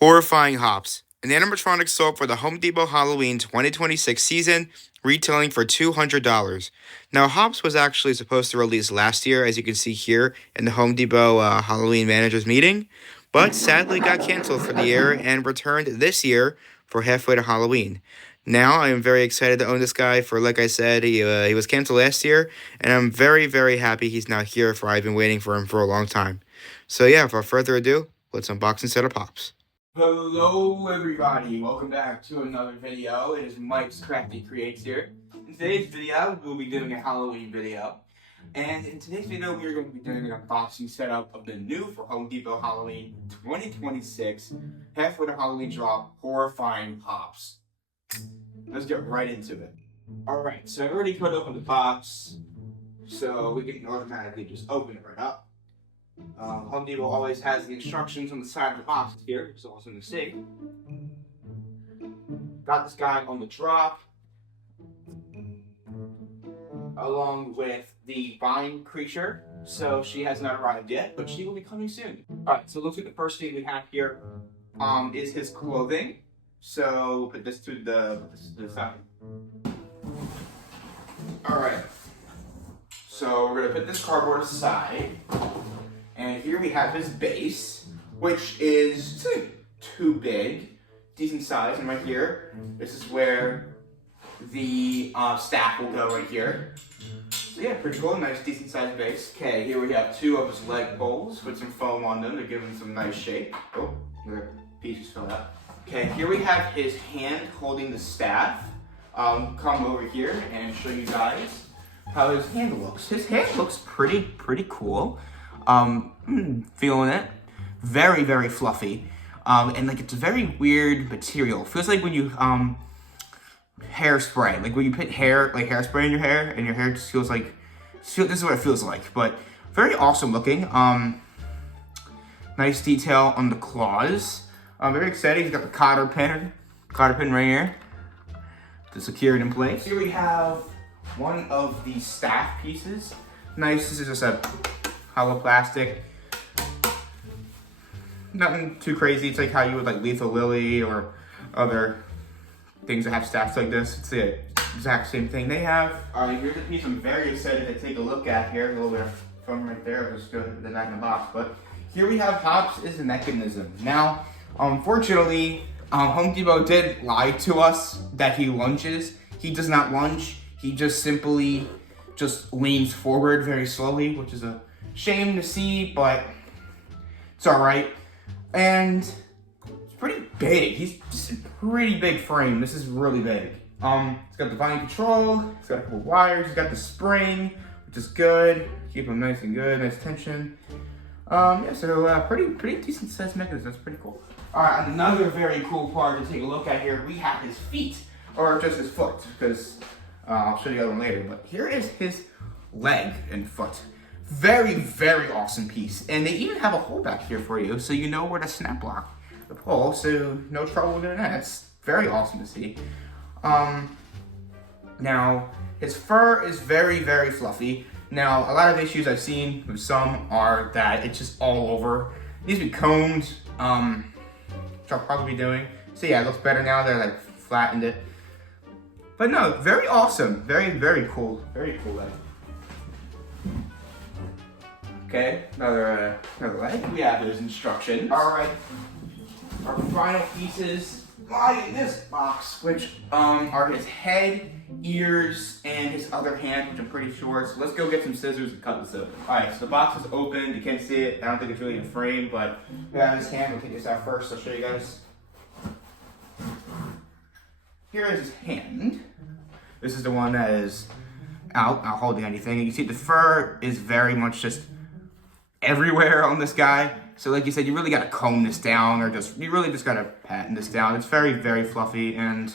Horrifying Hops, an animatronic soap for the Home Depot Halloween 2026 season, retailing for $200. Now, Hops was actually supposed to release last year, as you can see here in the Home Depot Halloween managers meeting, but sadly got canceled for the year and returned this year for halfway to Halloween. Now, I am very excited to own this guy for, like I said, he was canceled last year, and I'm very, very happy he's now here for I've been waiting for him for a long time. So yeah, without further ado, let's unbox and set up Hops. Hello everybody, welcome back to another video. It is Mike's Crafty Creates here. In today's video, we'll be doing a Halloween video. And in today's video, we are going to be doing an unboxing setup of the new for Home Depot Halloween 2026 halfway to Halloween drop Horrifying Hops. Let's get right into it. Alright, so I've already cut open the box, so we can automatically just open it right up. Home Depot always has the instructions on the side of the box here, so awesome to see. Got this guy on the drop, along with the vine creature. So she has not arrived yet, but she will be coming soon. Alright, so it looks like the first thing we have here is his clothing. So put this to the side. Alright, so we're going to put this cardboard aside. And here we have his base, which is too big, decent size. And right here, this is where the staff will go right here. So yeah, pretty cool, nice decent sized base. Okay, here we have two of his leg poles with some foam on them to give him some nice shape. Oh, the pieces fell out. Okay, here we have his hand holding the staff. Come over here and show you guys how his hand looks. His hand looks pretty cool. Feeling it. Very, very fluffy. And like it's a very weird material. Feels like when you hairspray. Like when you put hairspray in your hair and your hair just feels like this is what it feels like. But very awesome looking. Nice detail on the claws. Very exciting. He's got the cotter pin right here to secure it in place. Here we have one of the staff pieces. Nice. This is just a hollow plastic. Nothing too crazy. It's like how you would like Lethal Lily or other things that have staffs like this. It's the exact same thing they have. Alright, here's a piece I'm very excited to take a look at here. A little bit of foam right there. Let's go to the back of the box. But here we have Hops is the mechanism. Now, unfortunately, Home Depot did lie to us that he lunges. He does not lunge. He just simply leans forward very slowly, which is a shame to see, but it's all right. And it's pretty big. He's just a pretty big frame. This is really big. It's got the volume control. It's got a couple wires. It's got the spring, which is good. Keep him nice and good, nice tension. Yeah, so pretty decent sized mechanism. That's pretty cool. All right, another very cool part to take a look at here. We have his feet, or just his foot, because I'll show you the other one later. But here is his leg and foot. Very, very awesome piece. And they even have a hole back here for you, so you know where to snap block the pole, so no trouble doing that. It's very awesome to see. Now, his fur is very, very fluffy. Now, a lot of issues I've seen with some are that it's just all over. It needs to be combed, which I'll probably be doing. So yeah, it looks better now. They're like flattened it. But no, very awesome. Very, very cool. Very cool leg. Okay, another leg. We have his instructions. All right, our final pieces lie in this box, which are his head, ears, and his other hand, which I'm pretty sure. So let's go get some scissors and cut this open. All right, so the box is open. You can't see it. I don't think it's really in frame, but we have his hand. We'll take this out first. I'll show you guys. Here is his hand. This is the one that is out, not holding anything. And you see the fur is very much just everywhere on this guy. So like you said, you really got to comb this down, or you really just got to pattern this down. It's very, very fluffy, and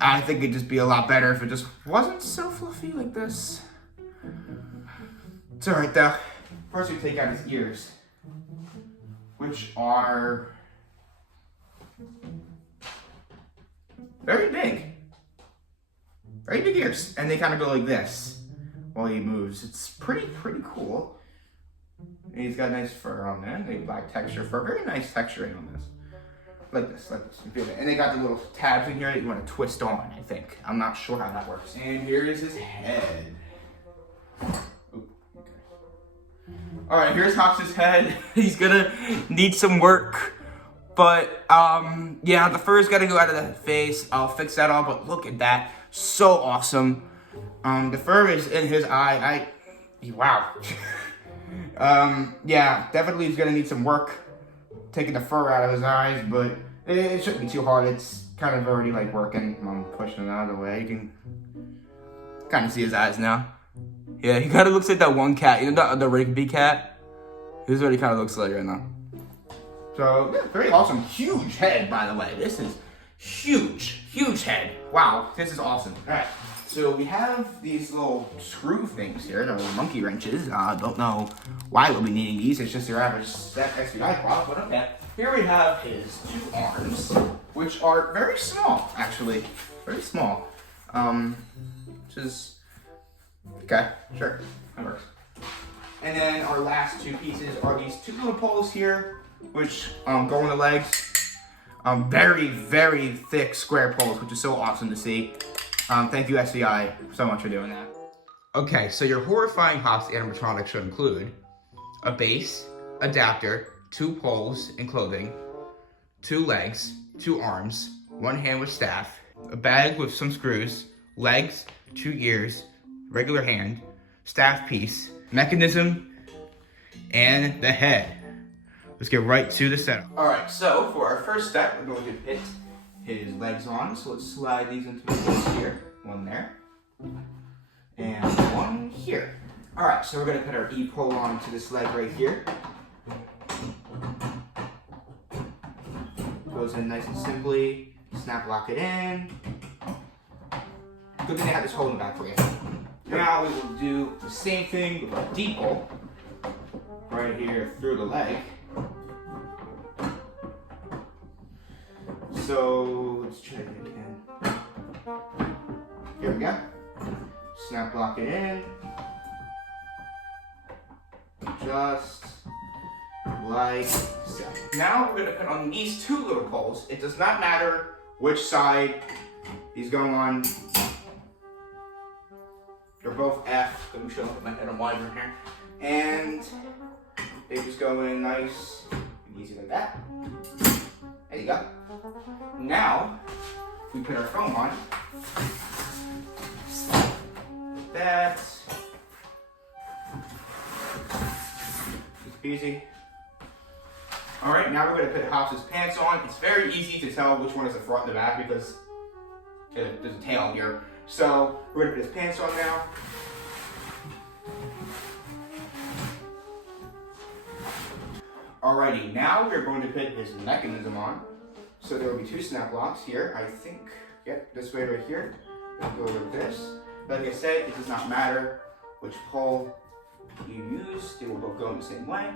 I think it'd just be a lot better if it just wasn't so fluffy like this. It's all right though. First we take out his ears, which are very big. Very big ears, and they kind of go like this while he moves. It's pretty cool. And he's got nice fur on there, like black texture fur, very nice texturing on this. Like this. You feel it. And they got the little tabs in here that you want to twist on, I think. I'm not sure how that works. And here is his head. Ooh, okay. All right, here's Hops' head. He's gonna need some work. But, yeah, the fur's gotta go out of the face. I'll fix that all, but look at that. So awesome. The fur is in his eye. Wow. Yeah, definitely he's gonna need some work taking the fur out of his eyes, but it shouldn't be too hard. It's kind of already like working. I'm pushing it out of the way. You can kind of see his eyes now. Yeah, he kind of looks like that one cat. You know the Rigby cat? This is what he kind of looks like right now. So, yeah, very awesome. Huge head, by the way. This is huge head. Wow, this is awesome. All right. So we have these little screw things here, the little monkey wrenches. Don't know why we'll be needing these. It's just your average SBI prop, but okay. Here we have his 2 arms, which are very small, actually. Very small. Which is, okay, sure, that works. And then our last 2 pieces are these 2 little poles here, which go on the legs. Very, very thick square poles, which is so awesome to see. Thank you, SVI, so much for doing that. Okay, so your Horrifying Hops animatronic should include a base, adapter, 2 poles and clothing, 2 legs, 2 arms, 1 hand with staff, a bag with some screws, legs, 2 ears, regular hand, staff piece, mechanism, and the head. Let's get right to the setup. All right, so for our first step, we're going to put his legs on. So let's slide these into place here. 1 there, and 1 here. All right, so we're gonna put our E-pole onto this leg right here. Goes in nice and simply. Snap lock it in. Good thing I have this hole in the back for you. Now we will do the same thing with our D-pole right here through the leg. So let's try it again. Here we go. Snap lock it in. Just like so. Now we're gonna put on these 2 little poles. It does not matter which side he's going on. They're both F. Let me show my head on wide right here. And they just go in nice and easy like that. There you go. Now, we put our foam on. Like that. Easy peasy. Alright, now we're going to put Hops' pants on. It's very easy to tell which one is the front and the back because there's a tail here. So, we're going to put his pants on now. Alrighty, now we're going to put his mechanism on. So there will be 2 snap locks here, I think. Yep, this way right here. We'll go over this. Like I said, it does not matter which pole you use. They will both go in the same way.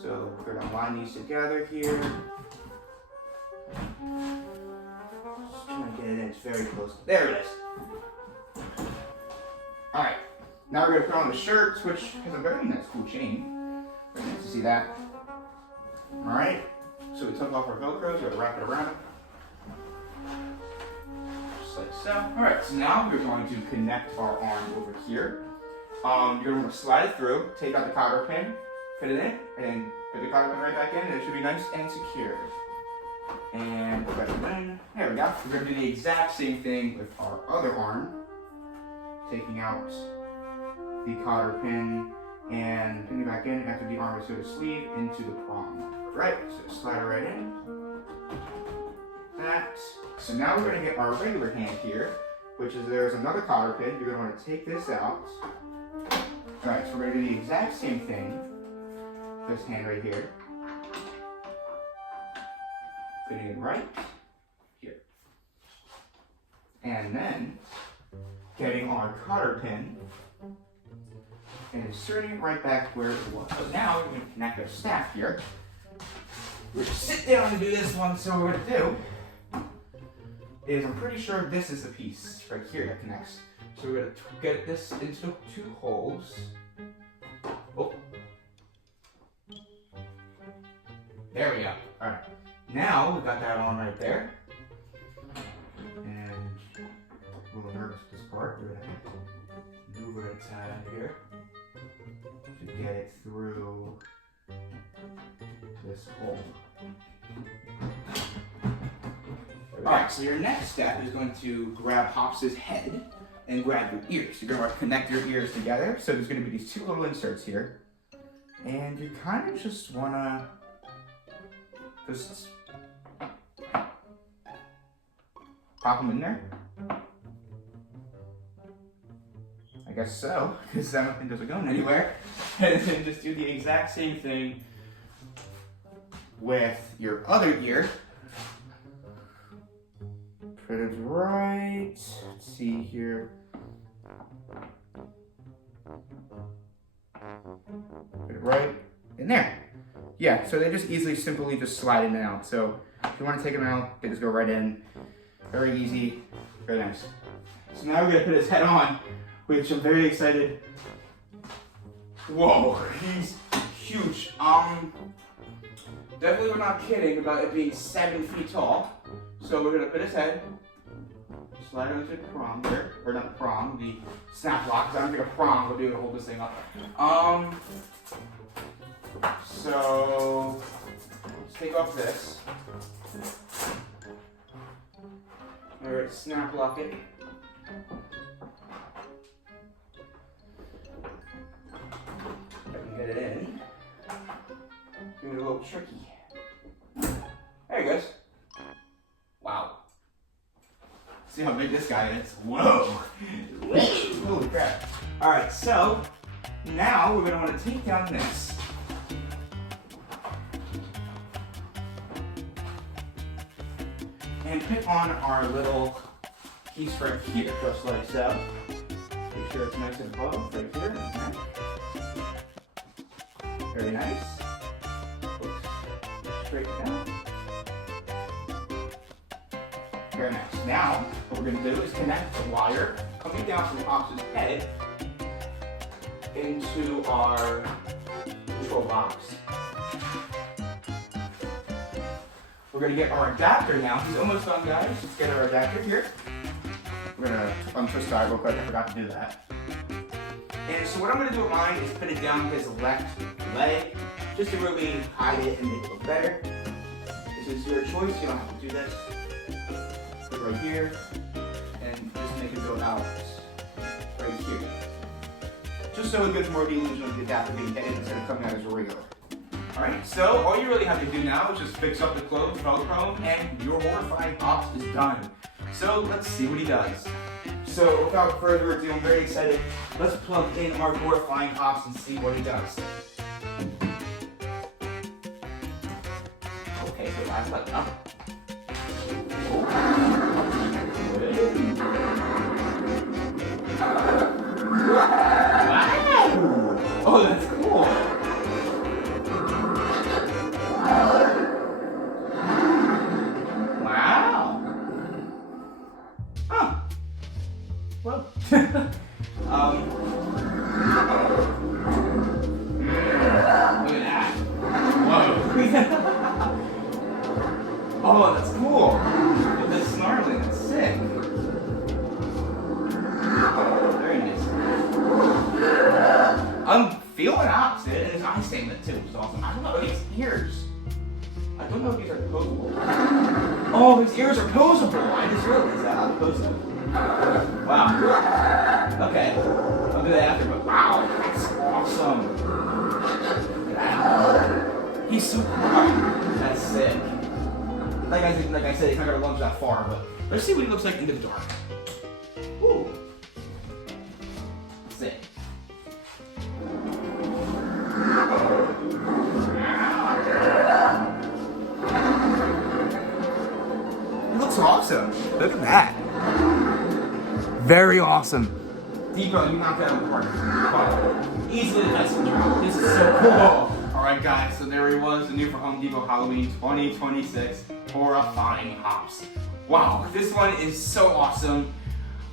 So we're going to line these together here. Just trying to get it in. It's very close. There it is. Alright, now we're going to put on the shirts, which has a very nice cool chain. Very nice to see that. Alright, so we took off our Velcros, we're going to wrap it around it. Just like so. Alright, so now we're going to connect our arm over here. You're going to slide it through, take out the cotter pin, put it in, and then put the cotter pin right back in, and it should be nice and secure. And put it in. There we go. We're going to do the exact same thing with our other arm. Taking out the cotter pin and putting it back in after the arm is go to sleeve into the prong. Right, so slide it right in. That. So now we're going to get our regular hand here, which is there's another cotter pin. You're going to want to take this out. Alright, so we're going to do the exact same thing. This hand right here. Putting it right here. And then getting our cotter pin and inserting it right back where it was. So now we're going to connect our staff here. We're going to sit down and do this one. So what we're going to do is, I'm pretty sure this is the piece right here that connects. So we're going to get this into 2 holes. Oh. There we go. All right. Now we got that on right there. And a little nervous with this part. We're gonna maneuver it a tad here to get it through this hole. Alright, so your next step is going to grab Hops' head and grab your ears. You're going to connect your ears together. So there's going to be these two little inserts here. And you kind of just want to just pop them in there. I guess so, because I don't think those are going anywhere. And then just do the exact same thing with your other ear. Put it right, let's see here. Put it right in there. Yeah, so they just simply just slide in and out. So if you want to take them out, they just go right in. Very easy, very nice. So now we're gonna put his head on, which I'm very excited. Whoa, he's huge. Definitely we're not kidding about it being 7 feet tall. So we're gonna put his head, slide it into the prong there, or not the prong, the snap lock, because I don't think a prong will be able to hold this thing up. So let's take off this. We're gonna snap lock it. I can get it in. It's gonna be a little tricky. There he goes. Wow. See how big this guy is. Whoa. Holy crap. Alright, so now we're going to want to take down this. And put on our little piece right here, just like so. Make sure it's nice and above, right here. Very nice. Looks straight down. Very nice. Now, what we're going to do is connect the wire coming down from Hops' head into our control box. We're going to get our adapter now. He's almost done, guys. Let's get our adapter here. We're going to untwist that real quick. I forgot to do that. And so what I'm going to do with mine is put it down his left leg just to really hide it and make it look better. This is your choice. You don't have to do this. Put it right here. And just make it go out right here. Just so it gives more of the illusion of the adapter being hidden instead of coming out as regular. Alright, so all you really have to do now is just fix up the clothes, Velcro, and your Horrifying Hops is done. So let's see what he does. So without further ado, I'm very excited. Let's plug in our Horrifying Hops and see what he does. Okay, so last button up. Wow! Oh, that's cool. Wow. Huh. Well. Look at that. Whoa. Oh, that's cool. With the snarling, that's sick. Very nice. I'm feeling opposite, and his eye statement too is awesome. I don't know his ears. I don't know if these are posable. Oh, his ears are posable. I just realized that. How posable. Wow. Okay. I'll do that after, but wow, that's awesome. Wow. He's so cool. That's sick. Like I said, he's not gonna lunge that far, but let's see what he looks like into the dark. Ooh. Sick. It looks awesome. Look at that. Very awesome. Debo, you knocked that out of the park. Wow. Easily the best intro. This is so cool. Alright guys, so there he was, the new for Home Depot Halloween 2026 Horrifying Hops. Wow, this one is so awesome.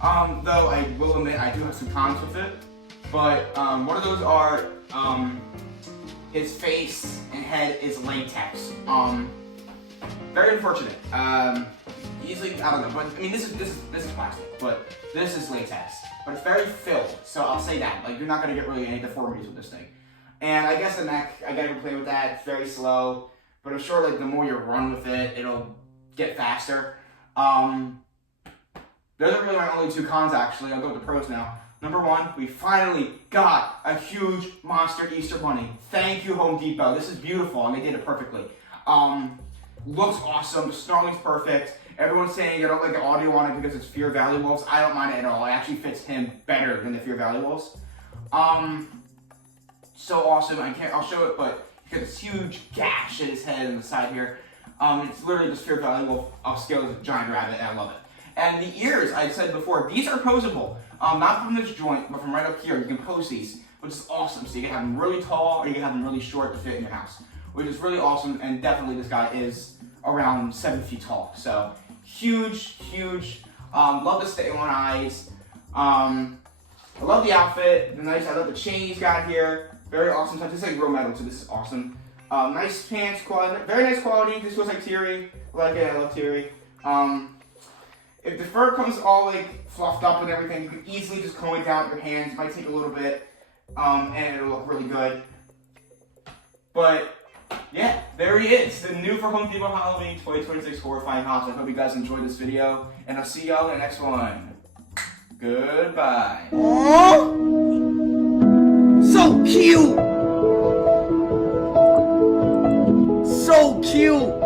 Though I will admit I do have some cons with it. But one of those are his face and head is latex. Very unfortunate. Easily, I don't know, but I mean, this is plastic, but this is latex. But it's very filled, so I'll say that. Like, you're not gonna get really any deformities with this thing. And I guess the neck, I gotta play with that. It's very slow, but I'm sure like the more you run with it, it'll get faster. Those are really my only two cons, actually. I'll go with the pros now. Number one, we finally got a huge monster Easter bunny. Thank you, Home Depot. This is beautiful, and they did it perfectly. Looks awesome. The snarling's perfect. Everyone's saying I don't like the audio on it because it's Fear Valley Wolves. I don't mind it at all. It actually fits him better than the Fear Valley Wolves. So awesome. I'll show it, but he's got this huge gash in his head and the side here. It's literally just Fear Valley Wolf upscaled as a giant rabbit, and I love it. And the ears, I said before, these are posable. Not from this joint, but from right up here. You can pose these, which is awesome. So you can have them really tall, or you can have them really short to fit in your house, which is really awesome. And definitely this guy is around 7 feet tall. So huge, huge. Love the stay on eyes. I love the outfit. I love the chain he's got here. Very awesome touch. This is like real metal, so this is awesome. Nice pants quality. Very nice quality. This feels like Teary. I like it. I love Teary. If the fur comes all like fluffed up and everything, you can easily just comb it down with your hands. It might take a little bit, and it'll look really good. But yeah, there he is, the new for Home Depot Halloween 2026 Horrifying Hops. I hope you guys enjoyed this video, and I'll see y'all in the next one. Goodbye. Aww. So cute. So cute.